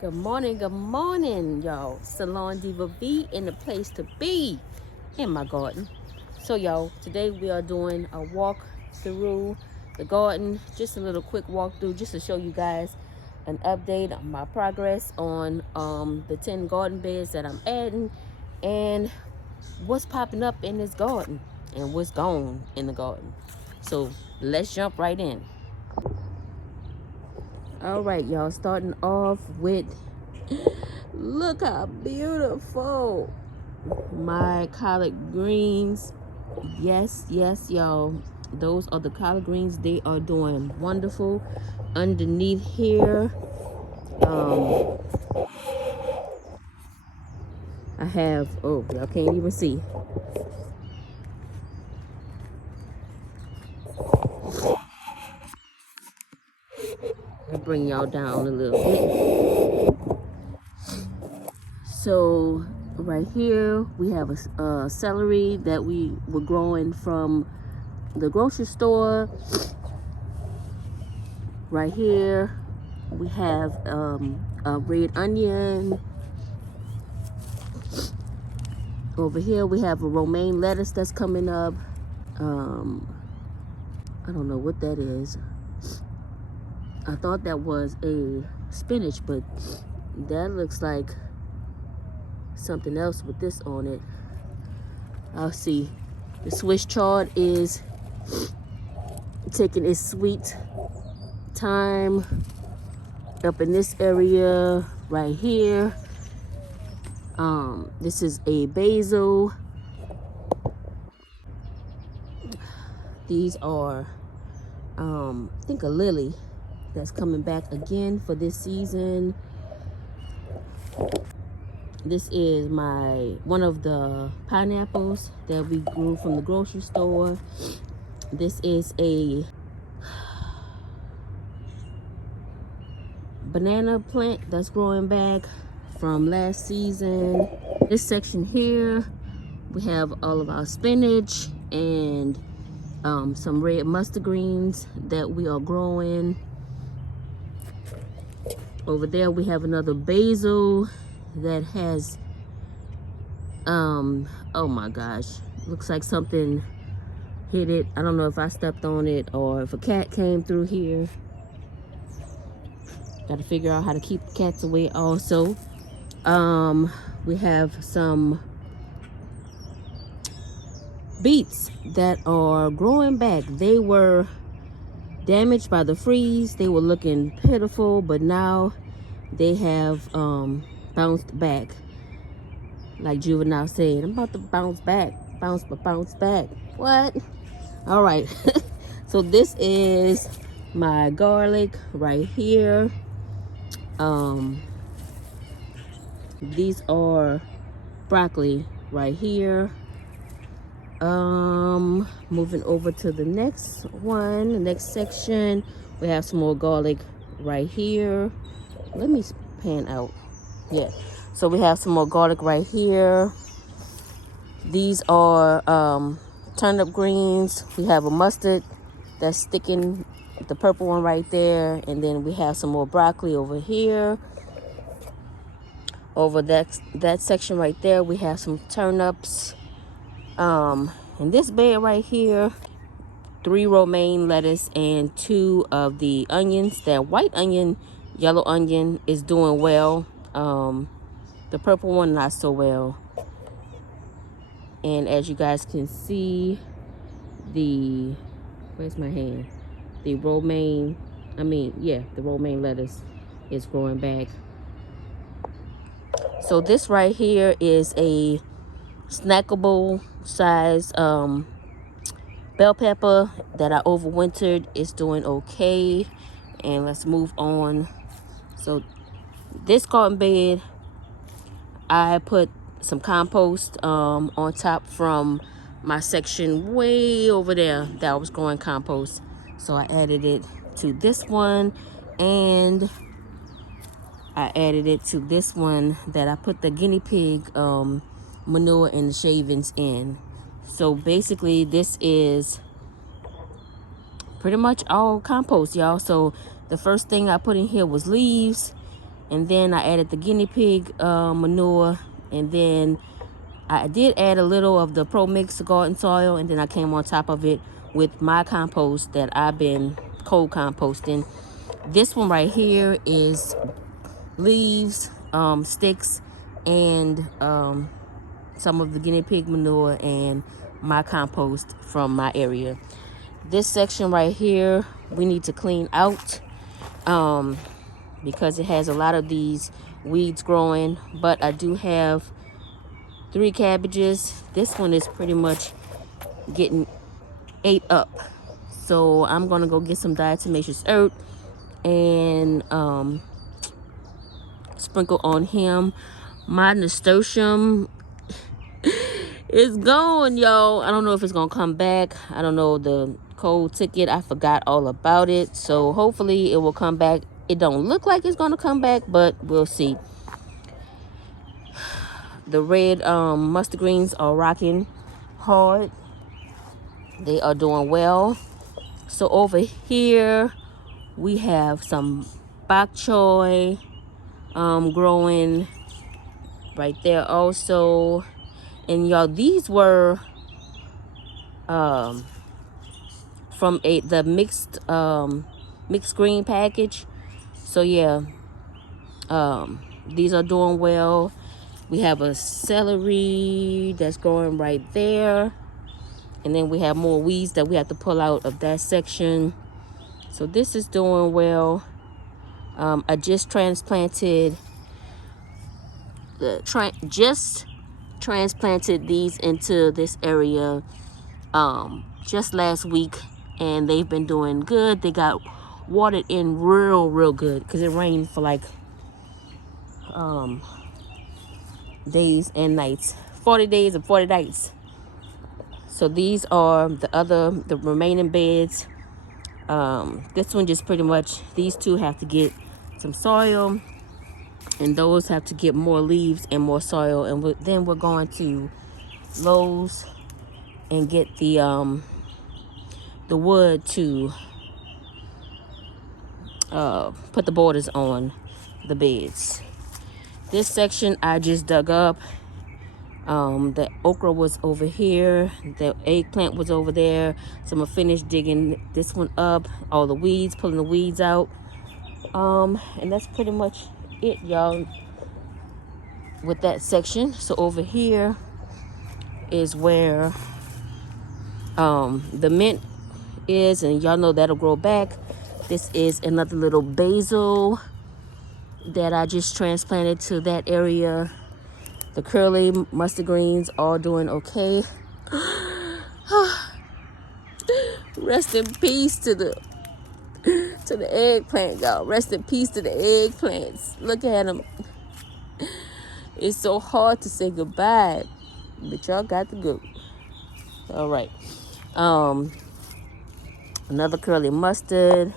Good morning, y'all. SalonDivaV in the place to be in my garden. So, y'all, today we are doing a walk through the garden. Just a little quick walkthrough just to show you guys an update on my progress on the 10 garden beds that I'm adding and what's popping up in this garden and what's gone in the garden. So, let's jump right in. All right, y'all, starting off with, look how beautiful my collard greens. Yes, y'all, those are the collard greens. They are doing wonderful. Underneath here, I have, oh, y'all can't even see. I'll bring y'all down a little bit. So right here we have a celery that we were growing from the grocery store. Right here we have a red onion. Over here we have a romaine lettuce that's coming up. I don't know what that is. I thought that was a spinach, but that looks like something else with this on it. I'll see. The Swiss chard is taking its sweet time up in this area right here. This is a basil. These are I think a lily that's coming back again for this season. This is one of the pineapples that we grew from the grocery store. This is a banana plant that's growing back from last season. This section here, we have all of our spinach and some red mustard greens that we are growing. Over there we have another basil that has oh my gosh, looks like something hit it. I don't know if I stepped on it or if a cat came through here. Got to figure out how to keep the cats away also. We have some beets that are growing back. They were damaged by the freeze. They were looking pitiful, but now they have bounced back. Like Juvenile said, I'm about to bounce back. Bounce back. What? All right. So this is my garlic right here. These are broccoli right here. Moving over to the next one, the next section, we have some more garlic right here. Let me pan out. Yeah, so we have some more garlic right here. These are turnip greens. We have a mustard that's sticking, the purple one right there, and then we have some more broccoli over here. Over that section right there, we have some turnips. In this bed right here, 3 romaine lettuce and 2 of the onions. That white onion, yellow onion is doing well. The purple one not so well. And as you guys can see, where's my hand? The romaine lettuce is growing back. So this right here is a snackable size bell pepper that I overwintered. It's doing okay. And let's move on. So this garden bed, I put some compost on top from my section way over there that I was growing compost. So I added it to this one, and I added it to this one that I put the guinea pig manure and the shavings in. So basically this is pretty much all compost, y'all. So the first thing I put in here was leaves, And then I added the guinea pig manure, and then I did add a little of the Pro Mix garden soil, and then I came on top of it with my compost that I've been cold composting. This one right here is leaves, sticks, and some of the guinea pig manure and my compost from my area. This section right here we need to clean out because it has a lot of these weeds growing, but I do have 3 cabbages. This one is pretty much getting ate up, so I'm gonna go get some diatomaceous earth and sprinkle on him. My nasturtium is gone, y'all. I don't know if it's gonna come back. I don't know, the cold ticket, I forgot all about it, so hopefully it will come back. It don't look like it's gonna come back, but we'll see. The red mustard greens are rocking hard. They are doing well. So over here we have some bok choy growing right there also. And y'all, these were from the mixed green package. So yeah, these are doing well. We have a celery that's growing right there, and then we have more weeds that we have to pull out of that section. So this is doing well. I just transplanted these into this area just last week, and they've been doing good. They got watered in real good because it rained for like days and nights, 40 days and 40 nights. So these are the remaining beds. This one just pretty much, these two have to get some soil, and those have to get more leaves and more soil, and then we're going to Lowe's and get the wood to put the borders on the beds. This section I just dug up. The okra was over here, the eggplant was over there, so I'm gonna finish digging this one up, all the weeds, pulling the weeds out, and that's pretty much it, y'all, with that section. So over here is where the mint is, and y'all know that'll grow back. This is another little basil that I just transplanted to that area. The curly mustard greens all doing okay. Rest in peace to the eggplant, y'all. Rest in peace to the eggplants. Look at them. It's so hard to say goodbye, but y'all got to go. All right. Another curly mustard.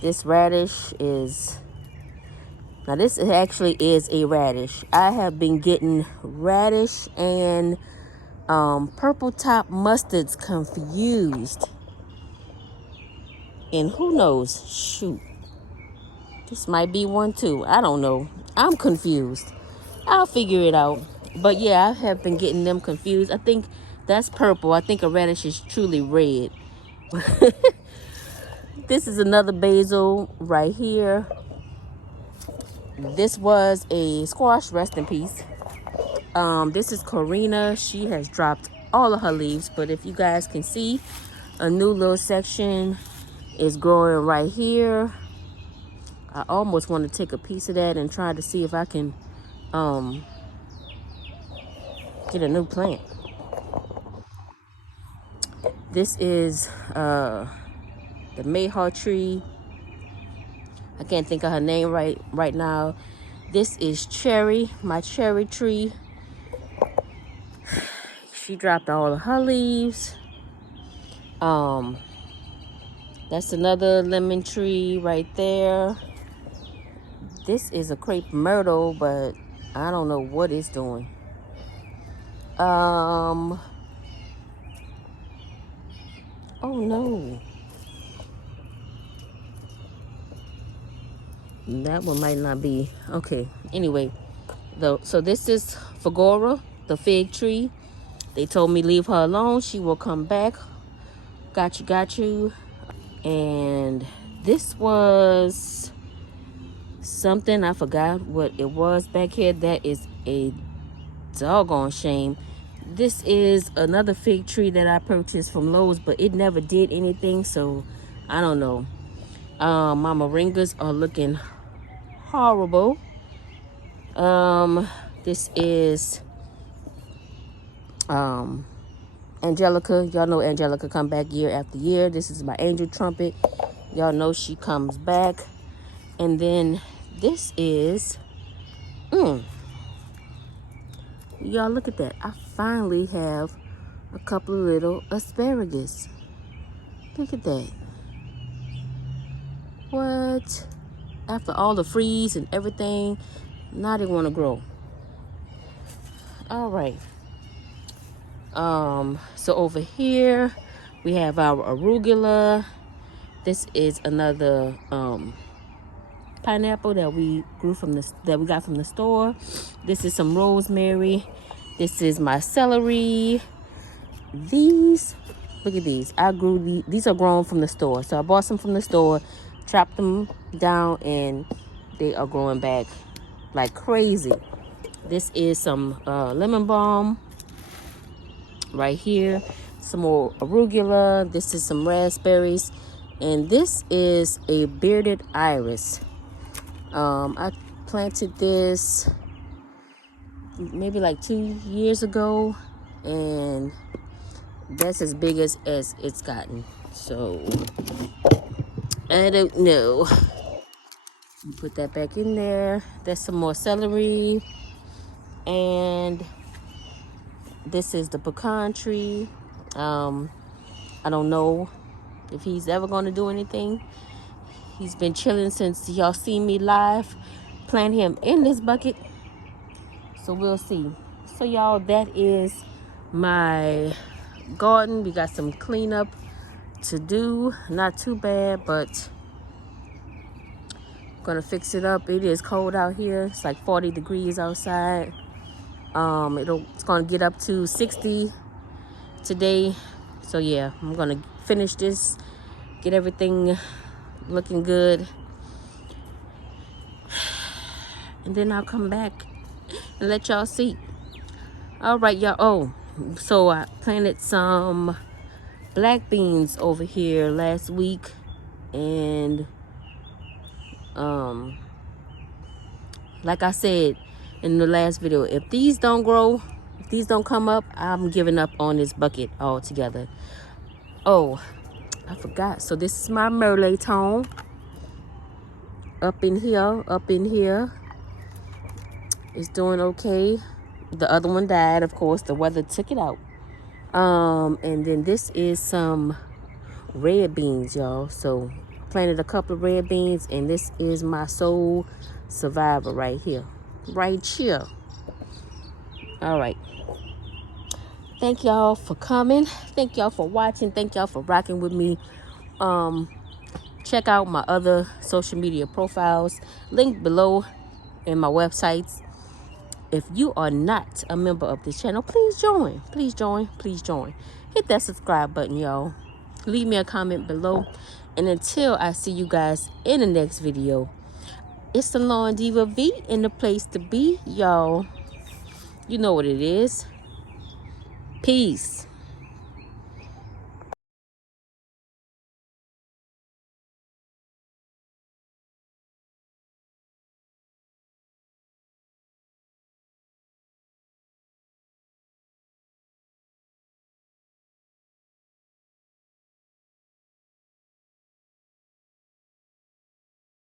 This radish is, now this actually is a radish. I have been getting radish and purple top mustards confused. And who knows? Shoot. This might be one too. I don't know. I'm confused. I'll figure it out. But yeah, I have been getting them confused. I think that's purple. I think a radish is truly red. This is another basil right here. This was a squash, rest in peace. This is Corina. She has dropped all of her leaves, but if you guys can see, a new little section is growing right here. I almost want to take a piece of that and try to see if I can get a new plant. This is the mayhaw tree. I can't think of her name right now. This is Cherry, my cherry tree. She dropped all of her leaves. That's another lemon tree right there. This is a crepe myrtle, but I don't know what it's doing. Oh no. That one might not be okay. Anyway, so this is Fagora, the fig tree. They told me leave her alone. She will come back. Got you. And this was something, I forgot what it was back here. That is a doggone shame. This is another fig tree that I purchased from Lowe's, but it never did anything, so I don't know. My moringas are looking horrible. This is Angelica. Y'all know Angelica come back year after year. This is my angel trumpet. Y'all know she comes back. And then this is y'all look at that. I finally have a couple of little asparagus. Look at that. What? After all the freeze and everything, now they want to grow. All right. So over here we have our arugula. This is another pineapple that we got from the store. This is some rosemary. This is my celery. These, look at these. I grew these are grown from the store. So I bought some from the store, chopped them down, and they are growing back like crazy. This is some lemon balm right here. Some more arugula. This is some raspberries. And this is a bearded iris. I planted this maybe like 2 years ago, and that's as big as it's gotten. So I don't know. Put that back in there. There's some more celery, and this is the pecan tree. I don't know if he's ever going to do anything. He's been chilling since y'all seen me live plant him in this bucket, so we'll see. So y'all, that is my garden. We got some cleanup to do. Not too bad, but gonna fix it up. It is cold out here. It's like 40 degrees outside. It's gonna get up to 60 today. So yeah, I'm gonna finish this, get everything looking good, and then I'll come back and let y'all see. All right, y'all. Oh, so I planted some black beans over here last week, and like I said in the last video, if these don't grow, if these don't come up, I'm giving up on this bucket altogether. Oh, I forgot. So this is my Merle tone. Up in here. It's doing okay. The other one died, of course. The weather took it out. And then this is some red beans, y'all. So planted a couple of red beans, and this is my sole survivor right here. All right. Thank y'all for coming. Thank y'all for watching. Thank y'all for rocking with me. Check out my other social media profiles, linked below, in my websites. If you are not a member of this channel, please join. Hit that subscribe button, y'all. Leave me a comment below. And until I see you guys in the next video, it's SalonDivaV in the place to be, y'all. You know what it is. Peace.